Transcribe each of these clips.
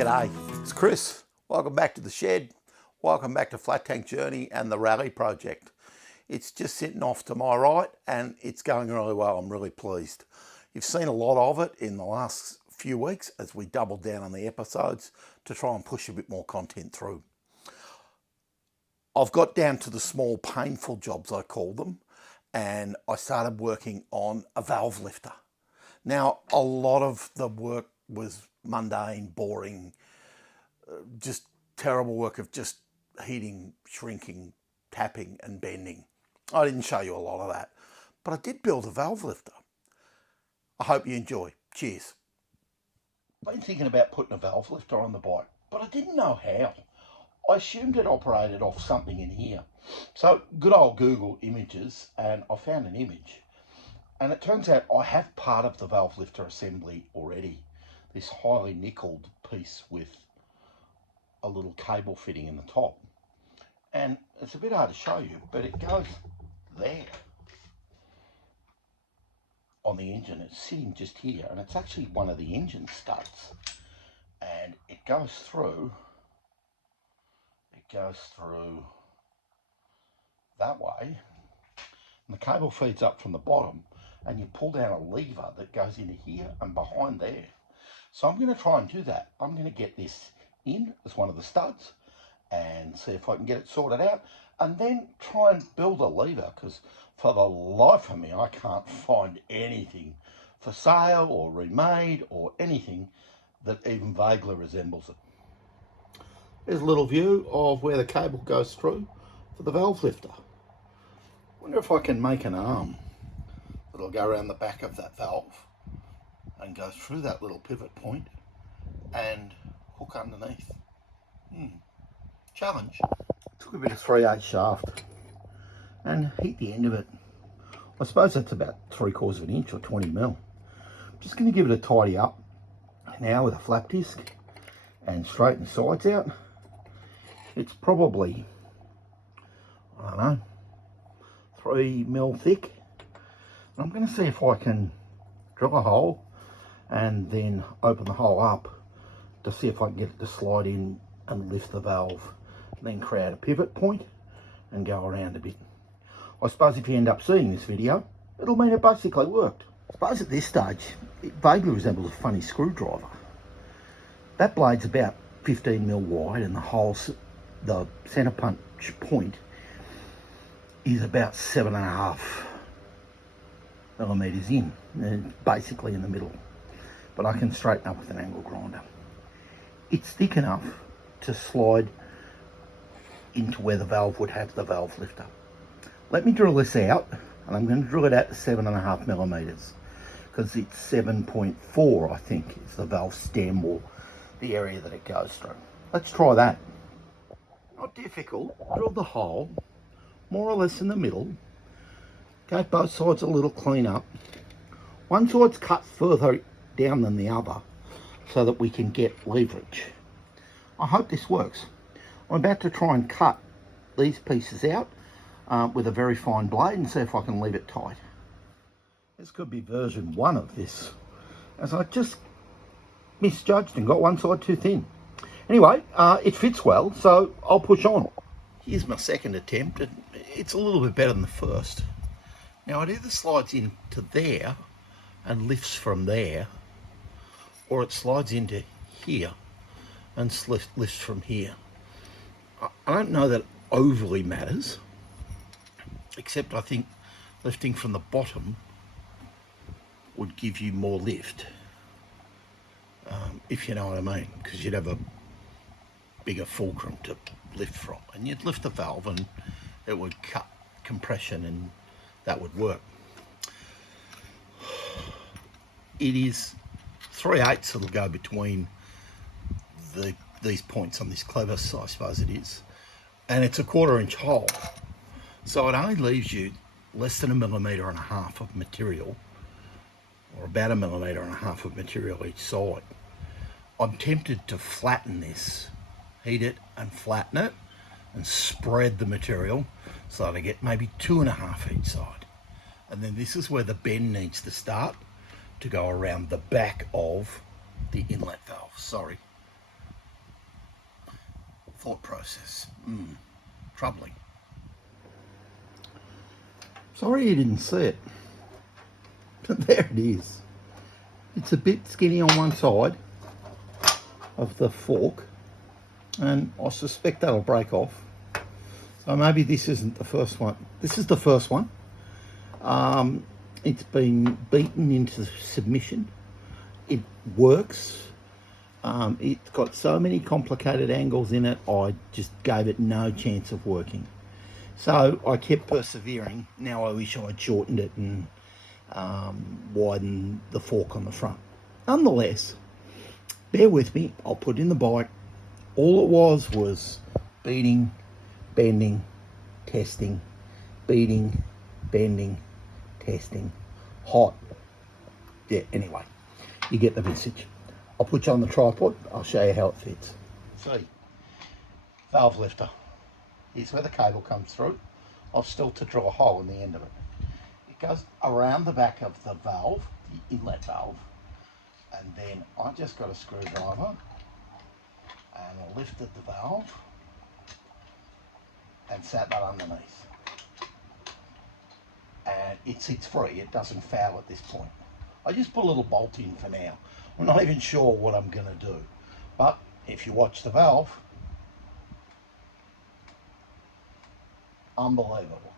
G'day, it's Chris. Welcome back to the shed. Welcome back to Flat Tank Journey and the Raleigh project. It's just sitting off to my right and it's going really well. I'm really pleased. You've seen a lot of it in the last few weeks as we doubled down on the episodes to try and push a bit more content through. I've got down to the small painful jobs, I call them, and I started working on a valve lifter. Now, a lot of the work was mundane, boring, just terrible work of just heating, shrinking, tapping and bending. I didn't show you a lot of that, but I did build a valve lifter. I hope you enjoy. Cheers. I've been thinking about putting a valve lifter on the bike, but I didn't know how. I assumed it operated off something in here. So good old Google images, and I found an image. And it turns out I have part of the valve lifter assembly already. This highly nickeled piece with a little cable fitting in the top. And it's a bit hard to show you, but it goes there on the engine. It's sitting just here, and it's actually one of the engine studs. And it goes through that way, and the cable feeds up from the bottom, and you pull down a lever that goes into here and behind there. So I'm going to try and do that. I'm going to get this in as one of the studs and see if I can get it sorted out, and then try and build a lever, because for the life of me I can't find anything for sale or remade or anything that even vaguely resembles it. There's a little view of where the cable goes through for the valve lifter. Wonder if I can make an arm that'll go around the back of that valve and go through that little pivot point and hook underneath. Challenge. Took a bit of 3/8 shaft and heat the end of it. I suppose that's about 3/4 of an inch or 20 mil. Just going to give it a tidy up now with a flap disc and straighten the sides out. It's probably, I don't know, 3 mil thick. And I'm going to see if I can drill a hole and then open the hole up to see if I can get it to slide in and lift the valve, and then create a pivot point and go around a bit. I suppose if you end up seeing this video, it'll mean it basically worked. I suppose at this stage, it vaguely resembles a funny screwdriver. That blade's about 15 mil wide, and the centre punch point is about 7.5 millimeters in, and basically in the middle. But I can straighten up with an angle grinder. It's thick enough to slide into where the valve would have the valve lifter. Let me drill this out, and I'm going to drill it out to 7.5 millimeters, because it's 7.4, I think, is the valve stem, or the area that it goes through. Let's try that. Not difficult. Drill the hole more or less in the middle. Go both sides a little clean up. One side's cut further down than the other so that we can get leverage. I hope this works. I'm about to try and cut these pieces out with a very fine blade and see if I can leave it tight. This could be version 1 of this, as I just misjudged and got one side too thin. Anyway, it fits well, so I'll push on. Here's my second attempt, and it's a little bit better than the first. Now, it either slides into there and lifts from there, or it slides into here and lifts from here. I don't know that overly matters, except I think lifting from the bottom would give you more lift, if you know what I mean, because you'd have a bigger fulcrum to lift from, and you'd lift the valve and it would cut compression, and that would work. It is 3/8 that'll go between these points on this clevis, I suppose it is, and it's a 1/4 inch hole, so it only leaves you less than 1.5 millimeters of material, or about 1.5 millimeters of material each side. I'm tempted to flatten this, heat it and flatten it, and spread the material so that I get maybe 2.5 each side. And then this is where the bend needs to start to go around the back of the inlet valve. Sorry, thought process. Troubling. Sorry you didn't see it, but there it is. It's a bit skinny on one side of the fork, and I suspect that'll break off. So maybe this isn't the first one. This is the first one. It's been beaten into submission. It works. It's got so many complicated angles in it, I just gave it no chance of working. So I kept persevering. Now I wish I'd shortened it and widened the fork on the front. Nonetheless, bear with me, I'll put in the bike. All it was beating, bending, testing, beating, bending, testing, hot. Yeah, anyway, you get the message. I'll put you on the tripod, I'll show you how it fits. See, valve lifter. Here's where the cable comes through. I've still to drill a hole in the end of it. It goes around the back of the valve, the inlet valve, and then I just got a screwdriver and I lifted the valve and sat that underneath. And it sits free, it doesn't foul at this point. I just put a little bolt in for now. I'm not even sure what I'm going to do. But if you watch the valve, unbelievable.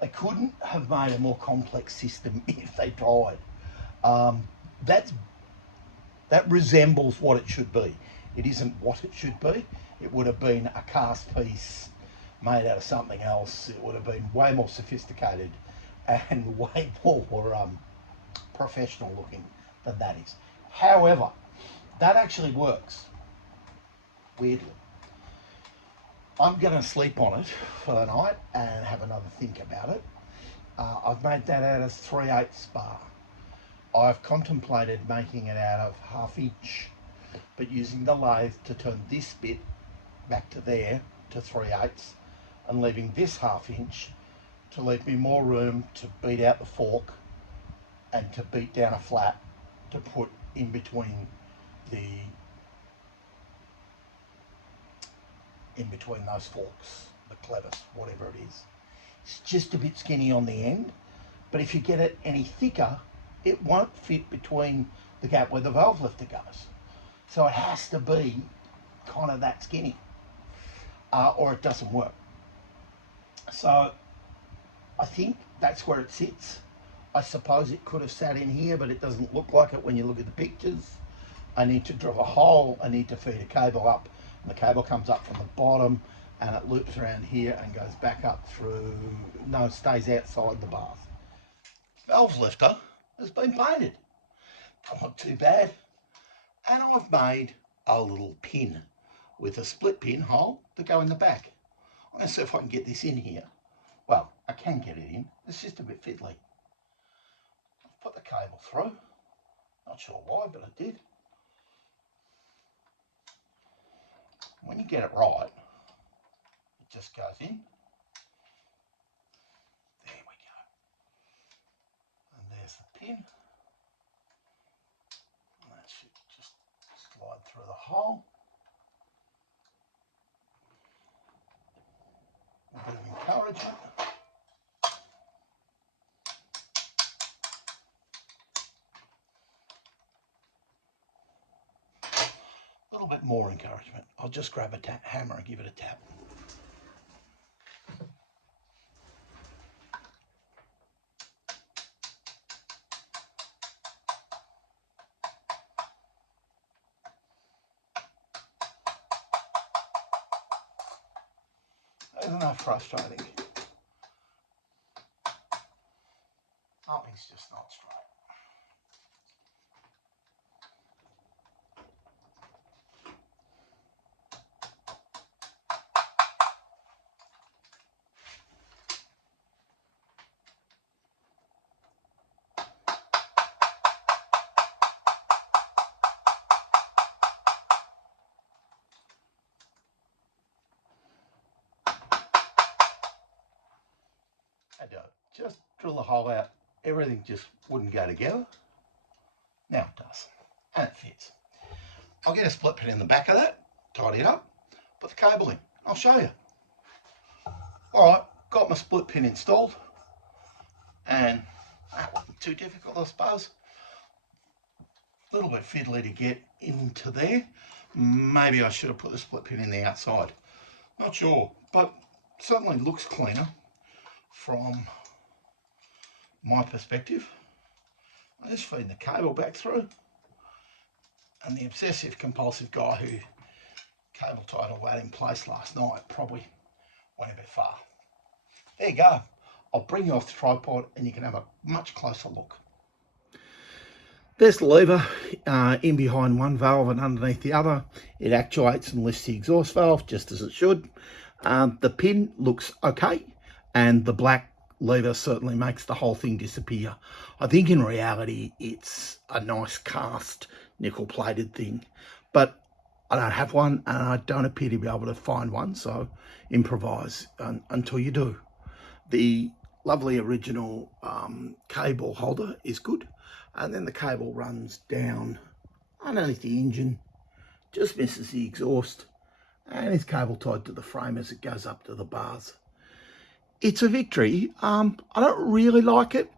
They couldn't have made a more complex system if they tried. That resembles what it should be. It isn't what it should be. It would have been a cast piece made out of something else. It would have been way more sophisticated and way more professional looking than that is. However, that actually works, weirdly. I'm going to sleep on it for the night and have another think about it. I've made that out of 3/8 bar. I've contemplated making it out of 1/2 inch, but using the lathe to turn this bit back to there to 3/8 and leaving this 1/2 inch to leave me more room to beat out the fork and to beat down a flat to put in between those forks, the clevis, whatever it is. It's just a bit skinny on the end, but if you get it any thicker, it won't fit between the gap where the valve lifter goes. So it has to be kind of that skinny, or it doesn't work. So I think that's where it sits. I suppose it could have sat in here, but it doesn't look like it when you look at the pictures. I need to drill a hole, I need to feed a cable up, and the cable comes up from the bottom and it loops around here and goes back up through, no, stays outside the bath. Valve lifter has been painted. Not too bad. And I've made a little pin with a split pin hole to go in the back. I'm going to see if I can get this in here. Well, I can get it in, it's just a bit fiddly. I've put the cable through, not sure why, but I did. When you get it right, it just goes in. There we go. And there's the pin. And that should just slide through the hole. A bit of encouragement. A little bit more encouragement. I'll just grab a hammer and give it a tap. Isn't that frustrating? Something's just not straight. Just drill the hole out, everything just wouldn't go together. Now it does, and it fits. I'll get a split pin in the back of that, tidy it up, put the cable in. I'll show you. Alright, got my split pin installed, and that wasn't too difficult, I suppose. A little bit fiddly to get into there. Maybe I should have put the split pin in the outside. Not sure, but certainly looks cleaner from my perspective. I just feed the cable back through, and the obsessive compulsive guy who cable tied all that in place last night probably went a bit far. There you go. I'll bring you off the tripod and you can have a much closer look. There's the lever in behind one valve and underneath the other. It actuates and lifts the exhaust valve just as it should. The pin looks okay, and the black lever certainly makes the whole thing disappear. I think in reality it's a nice cast nickel plated thing, but I don't have one and I don't appear to be able to find one, so improvise until you do. The lovely original cable holder is good, and then the cable runs down underneath the engine, just misses the exhaust, and is cable tied to the frame as it goes up to the bars. It's a victory. I don't really like it,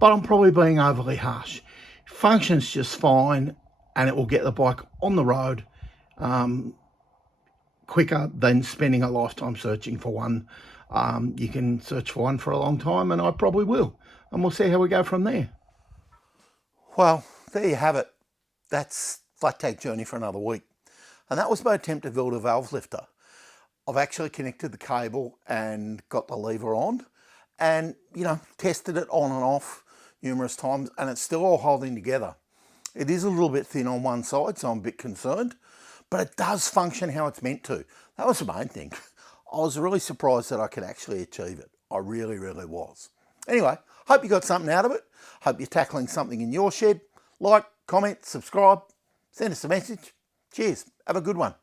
but I'm probably being overly harsh. It functions just fine, and it will get the bike on the road quicker than spending a lifetime searching for one. You can search for one for a long time, and I probably will, and we'll see how we go from there. Well, there you have it. That's Flat Tank Journey for another week, and that was my attempt to build a valve lifter. I've actually connected the cable and got the lever on, and tested it on and off numerous times, and it's still all holding together. It is a little bit thin on one side, so I'm a bit concerned, but it does function how it's meant to. That was the main thing. I was really surprised that I could actually achieve it. I really, really was. Anyway, hope you got something out of it. Hope you're tackling something in your shed. Like, comment, subscribe, send us a message. Cheers. Have a good one.